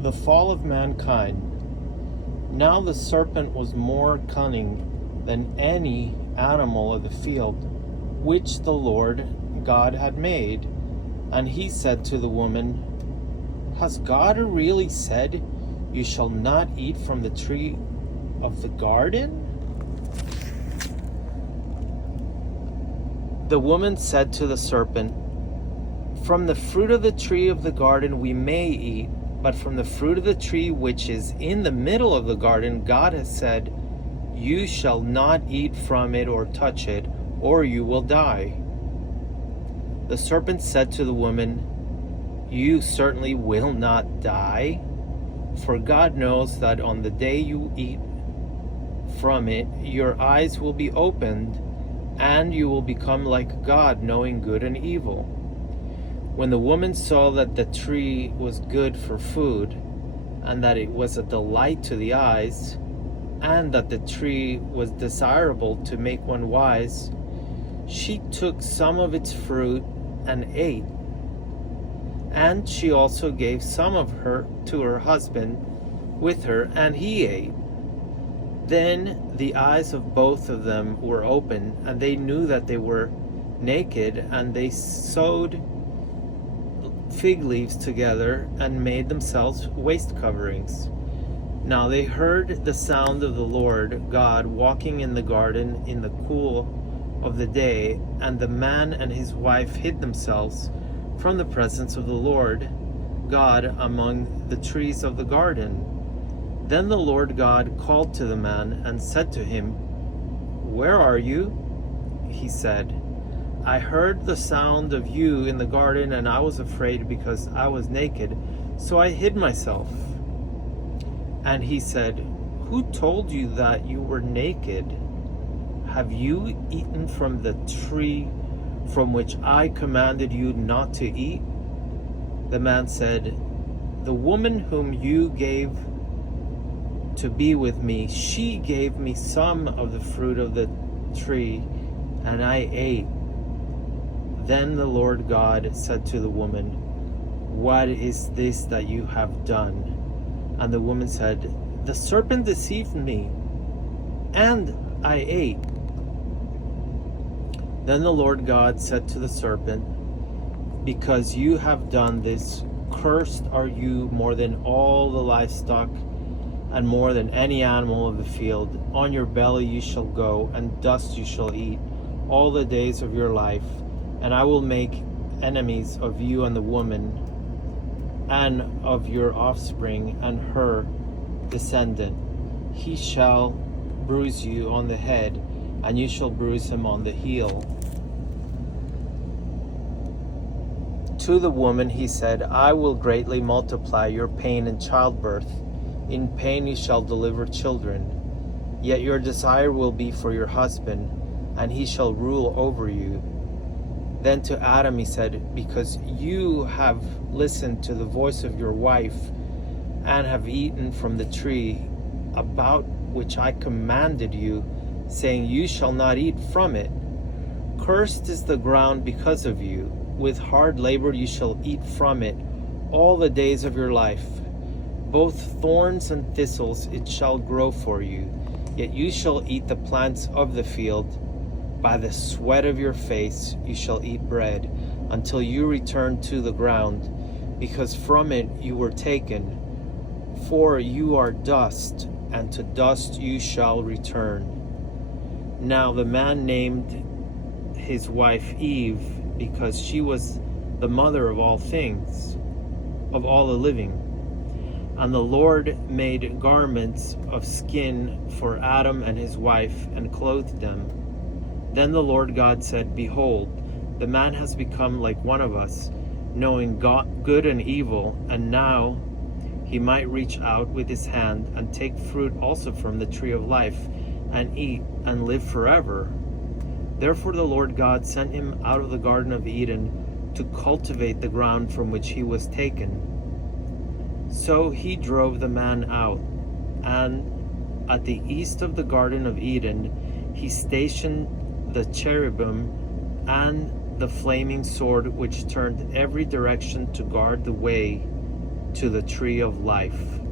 The fall of mankind. Now the serpent was more cunning than any animal of the field, which the Lord God had made. And he said to the woman, Has God really said, You shall not eat from the tree of the garden? The woman said to the serpent, From the fruit of the tree of the garden we may eat, but from the fruit of the tree which is in the middle of the garden, God has said, You shall not eat from it or touch it, or you will die. The serpent said to the woman, You certainly will not die, for God knows that on the day you eat from it, your eyes will be opened, and you will become like God, knowing good and evil. When the woman saw that the tree was good for food, and that it was a delight to the eyes, and that the tree was desirable to make one wise, she took some of its fruit and ate. And she also gave some of her to her husband with her, and he ate. Then the eyes of both of them were opened, and they knew that they were naked, and they sewed fig leaves together and made themselves waist coverings. Now they heard the sound of the Lord God walking in the garden in the cool of the day, and the man and his wife hid themselves from the presence of the Lord God among the trees of the garden. Then the Lord God called to the man and said to him, Where are you? He said, I heard the sound of you in the garden, and I was afraid because I was naked, so I hid myself. And he said, Who told you that you were naked? Have you eaten from the tree from which I commanded you not to eat? The man said, The woman whom you gave to be with me, she gave me some of the fruit of the tree, and I ate. Then the Lord God said to the woman, What is this that you have done? And the woman said, The serpent deceived me, and I ate. Then the Lord God said to the serpent, Because you have done this, cursed are you more than all the livestock, and more than any animal of the field. On your belly you shall go, and dust you shall eat all the days of your life. And I will make enemies of you and the woman, and of your offspring and her descendant. He shall bruise you on the head, and you shall bruise him on the heel. To the woman he said, I will greatly multiply your pain in childbirth. In pain you shall deliver children. Yet your desire will be for your husband, and he shall rule over you. Then to Adam he said, Because you have listened to the voice of your wife, and have eaten from the tree about which I commanded you, saying, You shall not eat from it. Cursed is the ground because of you. With hard labor you shall eat from it all the days of your life. Both thorns and thistles it shall grow for you, yet you shall eat the plants of the field. By the sweat of your face you shall eat bread, until you return to the ground, because from it you were taken. For you are dust, and to dust you shall return. Now the man named his wife Eve, because she was the mother of all things, of all the living. And the Lord made garments of skin for Adam and his wife, and clothed them. Then the Lord God said, Behold, the man has become like one of us, knowing good and evil, and now he might reach out with his hand and take fruit also from the tree of life, and eat and live forever. Therefore the Lord God sent him out of the Garden of Eden to cultivate the ground from which he was taken. So he drove the man out, and at the east of the Garden of Eden he stationed the cherubim and the flaming sword which turned every direction to guard the way to the tree of life.